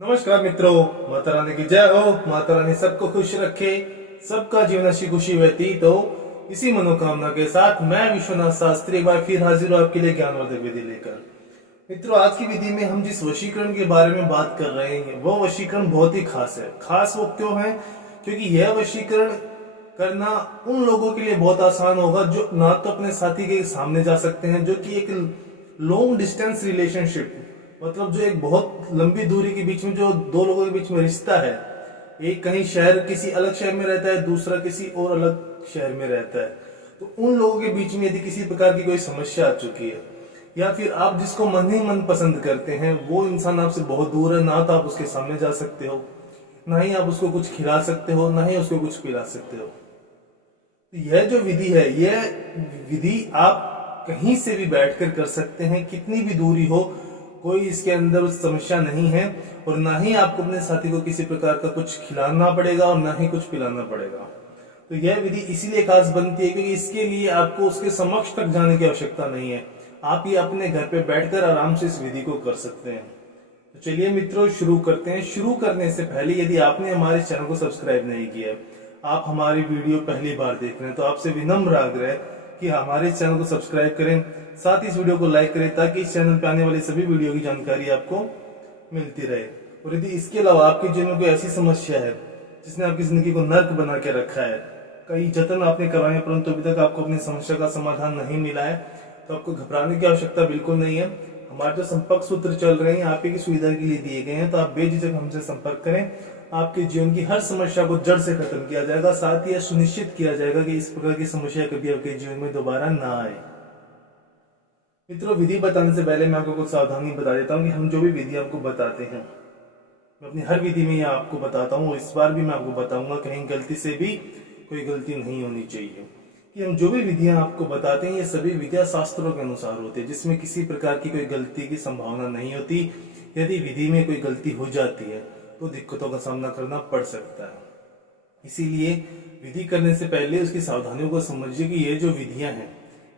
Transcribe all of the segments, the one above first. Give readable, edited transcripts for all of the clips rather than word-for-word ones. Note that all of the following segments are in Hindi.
नमस्कार मित्रों, माता रानी की जय हो। माता रानी सबको खुश रखे, सबका जीवन अच्छी खुशी व्यतीत हो। इसी मनोकामना के साथ मैं विश्वनाथ शास्त्री एक बार फिर हाजिर हूं आपके लिए ज्ञानवर्धक विधि लेकर। मित्रों, आज की विधि में हम जिस वशीकरण के बारे में बात कर रहे हैं वो वशीकरण बहुत ही खास है। खास वो क्यों है? क्योंकि यह वशीकरण करना उन लोगों के लिए बहुत आसान होगा जो ना तो अपने साथी के सामने जा सकते हैं, जो कि एक लॉन्ग डिस्टेंस रिलेशनशिप, मतलब जो एक बहुत लंबी दूरी के बीच में जो दो लोगों के बीच में रिश्ता है, एक कहीं शहर किसी अलग शहर में रहता है, दूसरा किसी और अलग शहर में रहता है, तो उन लोगों के बीच में यदि किसी प्रकार की कोई समस्या आ चुकी है, या फिर आप जिसको मन ही मन पसंद करते हैं वो इंसान आपसे बहुत दूर है, ना तो आप उसके सामने जा सकते हो, ना ही आप उसको कुछ खिला सकते हो, ना ही उसको कुछ पिला सकते हो। तो यह जो विधि है, यह विधि आप कहीं से भी बैठकर कर सकते हैं, कितनी भी दूरी हो, कोई इसके अंदर समस्या नहीं है। और ना ही आपको अपने साथी को किसी प्रकार का कुछ खिलाना पड़ेगा और ना ही कुछ पिलाना पड़ेगा। तो यह विधि इसीलिए खास बनती है क्योंकि इसके लिए आपको उसके समक्ष तक जाने की आवश्यकता नहीं है। आप ये अपने घर पे बैठकर आराम से इस विधि को कर सकते हैं। तो चलिए मित्रों, शुरू करते हैं। शुरू करने से पहले यदि आपने हमारे चैनल को सब्सक्राइब नहीं किया, आप हमारी वीडियो पहली बार देख रहे हैं, तो आपसे विनम्र आग्रह है कि हमारे चैनल को सब्सक्राइब करें, साथ ही इस वीडियो को लाइक करें ताकि इस चैनल पर आने वाली सभी वीडियो की जानकारी आपको मिलती रहे। और यदि इसके अलावा आपके जीवन में कोई ऐसी समस्या है जिसने आपकी जिंदगी को नर्क बना के रखा है, कई जतन आपने करवाए परंतु अभी तक आपको अपनी समस्या का समाधान नहीं मिला है, तो आपको घबराने की आवश्यकता बिल्कुल नहीं है। हमारे जो संपर्क सूत्र चल रहे हैं आप ही की सुविधा के लिए दिए गए हैं, तो आप बेझिझक हमसे संपर्क करें। आपके जीवन की हर समस्या को जड़ से खत्म किया जाएगा, साथ ही यह सुनिश्चित किया जाएगा कि इस प्रकार की समस्या कभी आपके जीवन में दोबारा ना आए। मित्रों, विधि बताने से पहले मैं आपको कुछ सावधानी बता देता हूँ कि हम जो भी विधि आपको बताते हैं, मैं अपनी हर विधि में यह आपको बताता हूँ, इस बार भी मैं आपको बताऊंगा, कहीं गलती से भी कोई गलती नहीं होनी चाहिए। कि हम जो भी विधियां आपको बताते हैं ये सभी विधियां शास्त्रों के अनुसार होती है, जिसमें किसी प्रकार की कोई गलती की संभावना नहीं होती। यदि विधि में कोई गलती हो जाती है तो दिक्कतों का सामना करना पड़ सकता है। इसीलिए विधि करने से पहले उसकी सावधानियों को समझिए कि ये जो विधियां हैं,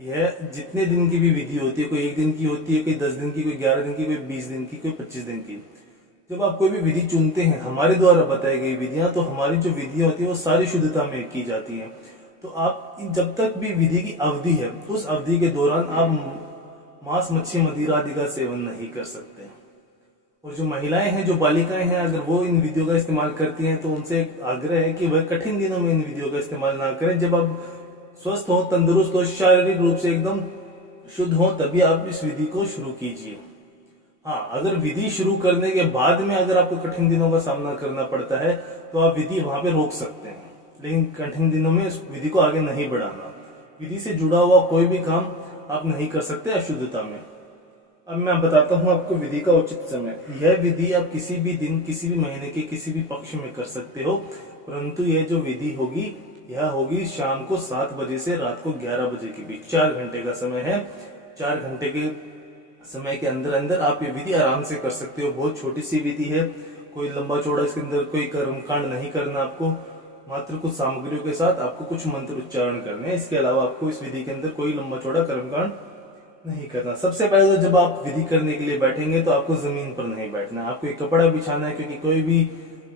यह जितने दिन की भी विधि होती है, कोई 1 दिन की होती है, कोई 10 दिन की, कोई 11 दिन की, कोई 20 दिन की, कोई 25 दिन की। जब आप कोई भी विधि चुनते हैं हमारे द्वारा बताई गई विधियां, तो हमारी जो विधियां होती है वो सारी शुद्धता में की जाती है। तो आप जब तक भी विधि की अवधि है उस अवधि के दौरान आप मांस, मच्छी, मदिरा आदि का सेवन नहीं कर सकते। और जो महिलाएं हैं, जो बालिकाएं हैं, अगर वो इन विधियों का इस्तेमाल करती हैं तो उनसे एक आग्रह है कि वह कठिन दिनों में इन विधियों का इस्तेमाल ना करें। जब आप स्वस्थ हो, तंदुरुस्त हो, शारीरिक रूप से एकदम शुद्ध हो, तभी आप इस विधि को शुरू कीजिए। हाँ, अगर विधि शुरू करने के बाद में अगर आपको कठिन दिनों का सामना करना पड़ता है तो आप विधि वहां पे रोक सकते हैं, लेकिन कठिन दिनों में इस विधि को आगे नहीं बढ़ाना। विधि से जुड़ा हुआ कोई भी काम आप नहीं कर सकते अशुद्धता में। अब मैं बताता हूँ आपको विधि का उचित समय। यह विधि आप किसी भी दिन, किसी भी महीने के किसी भी पक्ष में कर सकते हो, परंतु यह जो विधि होगी यह होगी शाम को 7 बजे से रात को 11 बजे के बीच। 4 घंटे का समय है। 4 घंटे के समय के अंदर अंदर आप ये विधि आराम से कर सकते हो। बहुत छोटी सी विधि है, कोई लंबा चौड़ा इसके अंदर कोई कर्मकांड नहीं करना आपको, मात्र कुछ सामग्रियों के साथ आपको कुछ मंत्र उच्चारण करने हैं। इसके अलावा आपको इस विधि के अंदर कोई लंबा चौड़ा कर्मकांड नहीं करना। सबसे पहले तो जब आप विधि करने के लिए बैठेंगे तो आपको जमीन पर नहीं बैठना है, आपको एक कपड़ा बिछाना है, क्योंकि कोई भी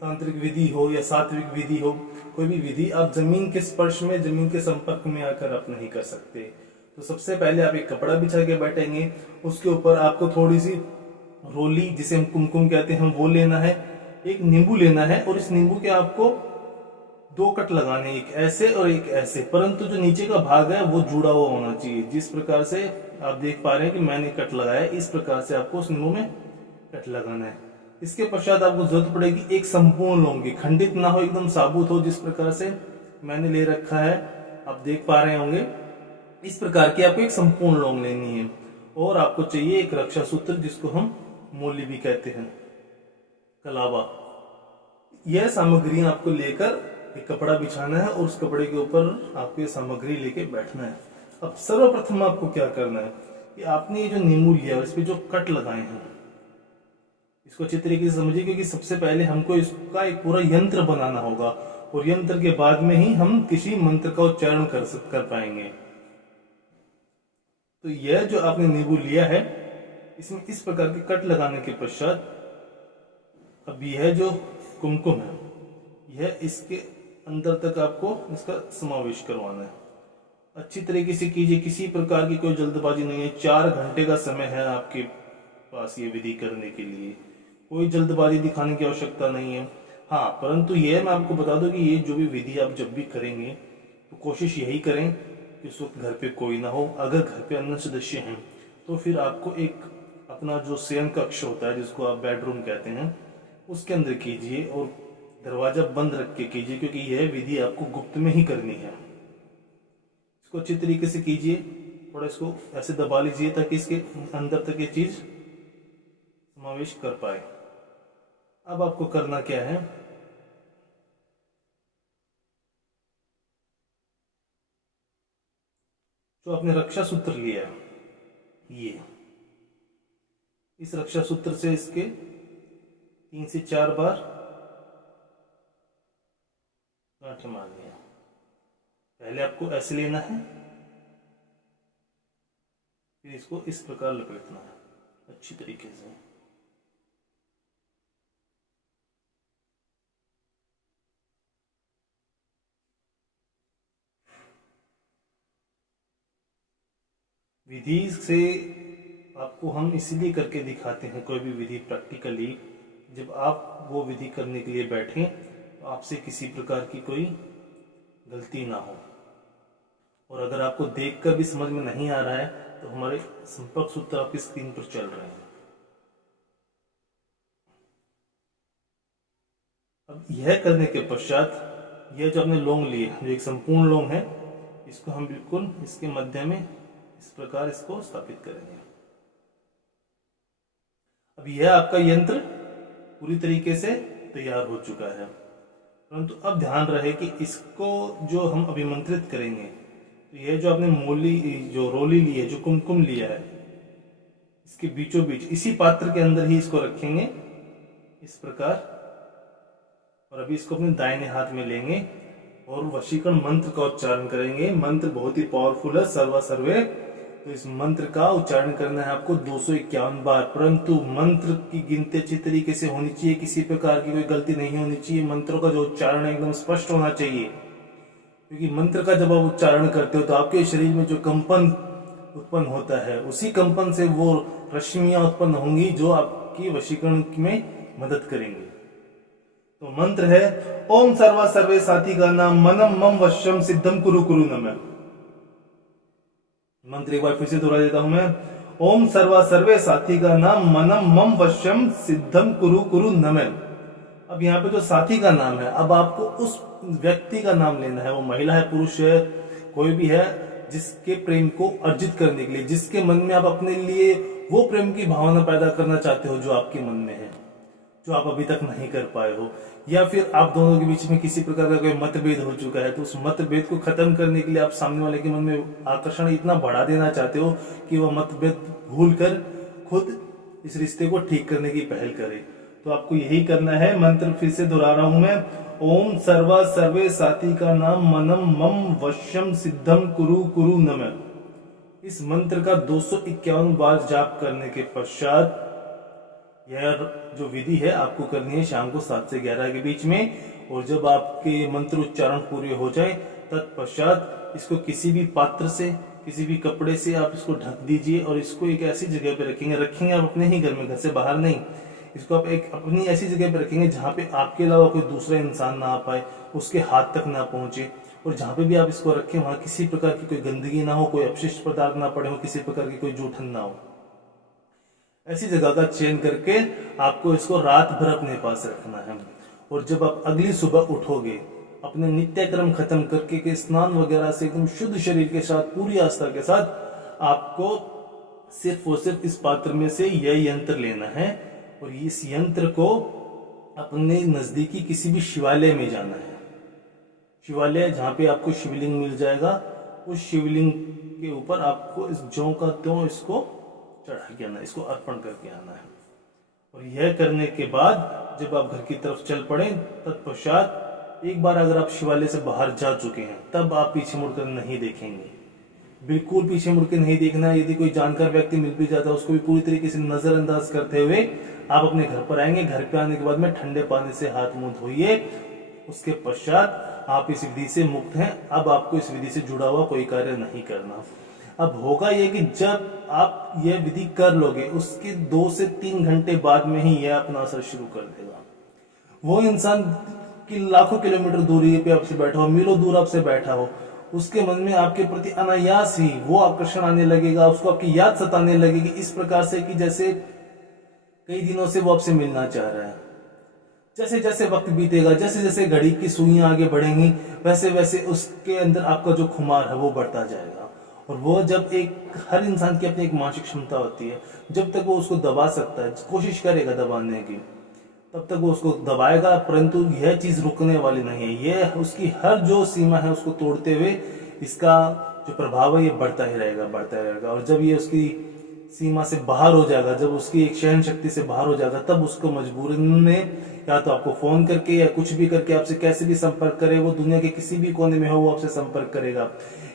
तांत्रिक विधि हो या सात्विक विधि हो, कोई भी विधि आप जमीन के स्पर्श में, जमीन के संपर्क में आकर आप नहीं कर सकते। तो सबसे पहले आप एक कपड़ा बिछा के बैठेंगे, उसके ऊपर आपको थोड़ी सी रोली, जिसे हम कुमकुम कहते हैं, वो लेना है, एक नींबू लेना है, और इस नींबू के आपको 2 कट लगाने, एक ऐसे और एक ऐसे, परंतु जो नीचे का भाग है वो जुड़ा हुआ होना चाहिए। जिस प्रकार से आप देख पा रहे हैं कि मैंने कट लगाया, इस प्रकार से आपको उस नींबू में कट लगाना है। इसके पश्चात आपको जरूरत पड़ेगी एक संपूर्ण लौंग की, खंडित ना हो, एकदम साबुत हो, जिस प्रकार से मैंने ले रखा है, आप देख पा रहे होंगे। इस प्रकार की आपको एक संपूर्ण लौंग लेनी है। और आपको चाहिए एक रक्षा सूत्र, जिसको हम मूली भी कहते हैं, कलावा। यह सामग्री आपको लेकर एक कपड़ा बिछाना है और उस कपड़े के ऊपर आपको ये सामग्री लेके बैठना है। अब सर्वप्रथम आपको क्या करना है कि आपने ये जो नींबू लिया इस पे जो कट लगाए हैं इसको अच्छी तरीके से समझिए, क्योंकि सबसे पहले हमको इसका एक पूरा यंत्र बनाना होगा, और यंत्र के बाद में ही हम किसी मंत्र का उच्चारण कर पाएंगे। तो यह जो आपने नींबू लिया है, इसमें इस प्रकार के कट लगाने के पश्चात अब अब यह जो कुमकुम है, यह इसके अंदर तक आपको इसका समावेश करवाना है। अच्छी तरीके से कीजिए, किसी प्रकार की कोई जल्दबाजी नहीं है। 4 घंटे का समय है आपके पास ये विधि करने के लिए, कोई जल्दबाजी दिखाने की आवश्यकता नहीं है। हाँ, परंतु यह मैं आपको बता दूं कि ये जो भी विधि आप जब भी करेंगे तो कोशिश यही करें कि उस वक्त घर पे कोई ना हो। अगर घर पे अन्य सदस्य हैं तो फिर आपको एक अपना जो शयन कक्ष होता है, जिसको आप बेडरूम कहते हैं, उसके अंदर कीजिए और दरवाजा बंद रख के कीजिए, क्योंकि यह विधि आपको गुप्त में ही करनी है। इसको अच्छी तरीके से कीजिए, थोड़ा इसको ऐसे दबा लीजिए ताकि इसके अंदर तक ये चीज समावेश कर पाए। अब आपको करना क्या है, जो आपने रक्षा सूत्र लिया है, ये इस रक्षा सूत्र से इसके 3 से 4 बार गांठें मारनी है। पहले आपको ऐसे लेना है, फिर इसको इस प्रकार लपेटना है अच्छी तरीके से। विधि से आपको हम इसीलिए करके दिखाते हैं कोई भी विधि प्रैक्टिकली, जब आप वो विधि करने के लिए बैठें तो आपसे किसी प्रकार की कोई गलती ना हो। और अगर आपको देखकर भी समझ में नहीं आ रहा है तो हमारे संपर्क सूत्र आपकी स्क्रीन पर चल रहे हैं। अब यह करने के पश्चात यह जो आपने लौंग लिए, जो एक संपूर्ण लौंग है, इसको हम बिल्कुल इसके मध्य में इस प्रकार इसको स्थापित करेंगे। अब यह आपका यंत्र पूरी तरीके से तैयार हो चुका है, परंतु अब ध्यान रहे कि इसको जो हम अभिमंत्रित करेंगे, तो यह जो आपने मोली जो रोली ली है, जो कुमकुम लिया है, इसके बीचों बीच इसी पात्र के अंदर ही इसको रखेंगे इस प्रकार। और अभी इसको अपने दाहिने हाथ में लेंगे और वशीकरण मंत्र का उच्चारण करेंगे। मंत्र बहुत ही पावरफुल है, सर्वा सर्वे। तो इस मंत्र का उच्चारण करना है आपको 251 बार, परंतु मंत्र की गिनती अच्छी तरीके से होनी चाहिए, किसी प्रकार की कोई गलती नहीं होनी चाहिए। मंत्रों का जो उच्चारण है एकदम स्पष्ट होना चाहिए, क्योंकि मंत्र का जब आप उच्चारण करते हो तो आपके शरीर में जो कंपन उत्पन्न होता है, उसी कंपन से वो रश्मियां उत्पन्न होंगी जो आपकी वशीकरण में मदद करेंगे। तो मंत्र है ओम सर्वा सर्वे साथी का नाम मनम मम वश्यम सिद्धम कुरु कुरु नमः। मंत्र एक बार फिर से दोहरा देता हूं मैं, ओम सर्वा सर्वे साथी का नाम मनम मम वश्यम सिद्धम कुरु कुरु नमः। अब यहाँ पे जो साथी का नाम है, अब आपको उस व्यक्ति का नाम लेना है, वो महिला है, पुरुष है, कोई भी है, जिसके प्रेम को अर्जित करने के लिए, जिसके मन में आप अपने लिए वो प्रेम की भावना पैदा करना चाहते हो जो आपके मन में है, जो आप अभी तक नहीं कर पाए हो, या फिर आप दोनों के बीच में किसी प्रकार का कोई मतभेद हो चुका है, तो उस मतभेद को खत्म करने के लिए आप सामने वाले के मन में आकर्षण इतना बढ़ा देना चाहते हो कि वह मतभेद भूलकर खुद इस रिश्ते को ठीक करने की पहल करे। तो आपको यही करना है। मंत्र फिर से दोहरा रहा हूं मैं, ओम सर्वा सर्वे साथी का नाम मनम मम वश्यम सिद्धम कुरु कुरु नमः। इस मंत्र का 251 बार जाप करने के पश्चात यह जो विधि है आपको करनी है शाम को 7 से 11 के बीच में। और जब आपके मंत्र उच्चारण पूरे हो जाए तत्पश्चात इसको किसी भी पात्र से, किसी भी कपड़े से आप इसको ढक दीजिए और इसको एक ऐसी जगह पे रखेंगे आप अपने ही घर में, घर से बाहर नहीं। इसको आप एक अपनी ऐसी जगह पे रखेंगे जहाँ पे आपके अलावा कोई दूसरा इंसान ना आ पाए, उसके हाथ तक ना पहुंचे। और जहाँ पे भी आप इसको रखें वहां किसी प्रकार की कोई गंदगी ना हो, कोई अपशिष्ट पदार्थ ना पड़े हो, किसी प्रकार की कोई जूठन ना हो। ऐसी जगह का चयन करके आपको इसको रात भर अपने पास रखना है। और जब आप अगली सुबह उठोगे अपने नित्य कर्म खत्म करके के स्नान वगैरह से एकदम शुद्ध शरीर के साथ, पूरी आस्था के साथ, आपको सिर्फ और सिर्फ इस पात्र में से यह यंत्र लेना है और इस यंत्र को अपने नजदीकी किसी भी शिवालय में जाना है। शिवालय जहाँ पे आपको शिवलिंग मिल जाएगा, उस शिवलिंग के ऊपर आपको इस ज्यों का त्यों इसको चढ़ा के आना, इसको अर्पण करके आना है। और यह करने के बाद जब आप घर की तरफ चल पड़े तत्पश्चात एक बार अगर आप शिवालय से बाहर जा चुके हैं तब आप पीछे मुड़कर नहीं देखेंगे, बिल्कुल पीछे मुड़ के नहीं देखना है। यदि कोई जानकार व्यक्ति मिल भी जाता है उसको भी पूरी तरीके से नजरअंदाज करते हुए आप अपने घर पर आएंगे। घर पे आने के बाद में ठंडे पानी से हाथ मुंह धोइए। उसके पश्चात आप इस विधि से मुक्त हैं। अब आपको इस विधि से जुड़ा हुआ कोई कार्य नहीं करना। अब होगा ये कि जब आप यह विधि कर लोगे, उसके 2 से 3 घंटे बाद में ही यह अपना असर शुरू कर देगा। वो इंसान कि लाखों किलोमीटर दूरी पे आपसे बैठा हो, मीलों दूर आपसे बैठा हो, उसके मन में आपके प्रति अनायास ही वो आकर्षण आने लगेगा, उसको आपकी याद सताने लगेगी इस प्रकार से कि जैसे कई दिनों से वो आपसे मिलना चाह रहा है। जैसे जैसे वक्त बीतेगा, जैसे जैसे घड़ी की सुइयां आगे बढ़ेंगी, वैसे वैसे उसके अंदर आपका जो खुमार है वो बढ़ता जाएगा। और वो जब हर इंसान की अपनी एक मानसिक क्षमता होती है, जब तक वो उसको दबा सकता है, कोशिश करेगा दबाने की, तब तक वो उसको दबाएगा। परंतु यह चीज रुकने वाली नहीं है। यह उसकी हर जो सीमा है उसको तोड़ते हुए इसका जो प्रभाव है ये बढ़ता ही रहेगा, बढ़ता ही रहेगा। और जब ये उसकी सीमा से बाहर हो जाएगा, जब उसकी एक सहन शक्ति से बाहर हो जाएगा, तब उसको मजबूरन में या तो आपको फोन करके या कुछ भी करके आपसे कैसे भी संपर्क करे, वो दुनिया के किसी भी कोने में हो वो आपसे संपर्क करेगा।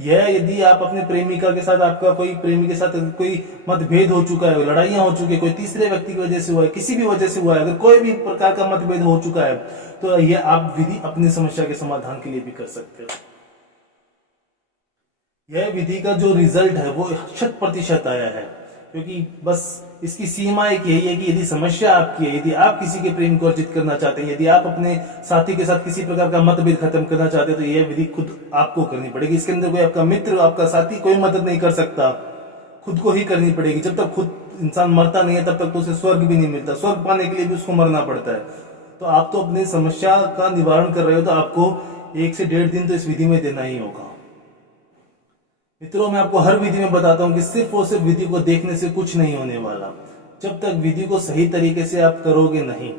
यह यदि आप अपने प्रेमिका के साथ, आपका कोई प्रेमी के साथ कोई मतभेद हो चुका है, लड़ाइयां हो चुकी है, कोई तीसरे व्यक्ति की वजह से हुआ है, किसी भी वजह से हुआ है, अगर कोई भी प्रकार का मतभेद हो चुका है, तो यह आप विधि अपनी समस्या के समाधान के लिए भी कर सकते हो। यह विधि का जो रिजल्ट है वो 100% आया है, क्योंकि बस इसकी सीमा एक यही है कि यदि समस्या आपकी है, यदि आप किसी के प्रेम को अर्जित करना चाहते हैं, यदि आप अपने साथी के साथ किसी प्रकार का मतभेद खत्म करना चाहते हैं, तो यह विधि खुद आपको करनी पड़ेगी। इसके अंदर कोई आपका मित्र, आपका साथी कोई मदद नहीं कर सकता, खुद को ही करनी पड़ेगी। जब तक खुद इंसान मरता नहीं है तब तक तो उसे स्वर्ग भी नहीं मिलता। स्वर्ग पाने के लिए भी उसको मरना पड़ता है। तो आप तो अपनी समस्या का निवारण कर रहे हो, तो आपको 1 से 1.5 दिन तो इस विधि में देना ही होगा। मित्रों, मैं आपको हर विधि में बताता हूं कि सिर्फ और सिर्फ विधि को देखने से कुछ नहीं होने वाला। जब तक विधि को सही तरीके से आप करोगे नहीं,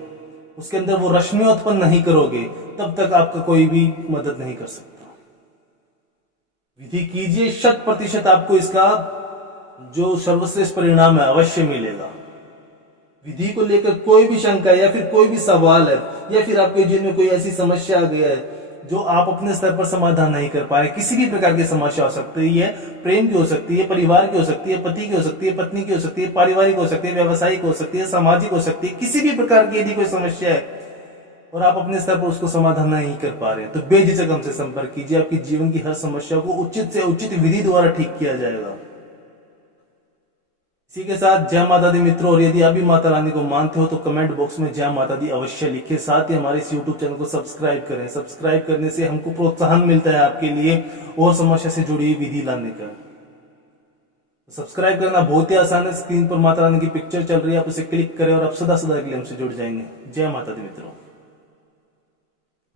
उसके अंदर वो रश्मि उत्पन्न नहीं करोगे, तब तक आपका कोई भी मदद नहीं कर सकता। विधि कीजिए, 100% आपको इसका जो सर्वश्रेष्ठ परिणाम है अवश्य मिलेगा। विधि को लेकर कोई भी शंका या फिर कोई भी सवाल है, या फिर आपके जीवन में कोई ऐसी समस्या आ गया है जो आप अपने स्तर पर समाधान नहीं कर पा रहे, किसी भी प्रकार की समस्या हो सकती है, प्रेम की हो सकती है, परिवार की हो सकती है, पति की हो सकती है, पत्नी की हो सकती है, पारिवारिक हो सकती है, व्यवसायिक हो सकती है, सामाजिक हो सकती है, किसी भी प्रकार की यदि कोई समस्या है और आप अपने स्तर पर उसको समाधान नहीं कर पा रहे हैं, तो बेझिझक हमसे संपर्क कीजिए। आपकी जीवन की हर समस्या को उचित से उचित विधि द्वारा ठीक किया जाएगा। इसी के साथ जय माता दी मित्रों। और यदि आप भी माता रानी को मानते हो तो कमेंट बॉक्स में जय माता दी अवश्य लिखिए। साथ ही हमारे इस यूट्यूब चैनल को सब्सक्राइब करें। सब्सक्राइब करने से हमको प्रोत्साहन मिलता है आपके लिए और समस्या से जुड़ी हुई विधि लाने का। सब्सक्राइब करना बहुत ही आसान है। स्क्रीन पर माता रानी की पिक्चर चल रही है, आप उसे क्लिक करें और आप सदा सदा के लिए हमसे जुड़ जाएंगे। जय माता दी मित्रों।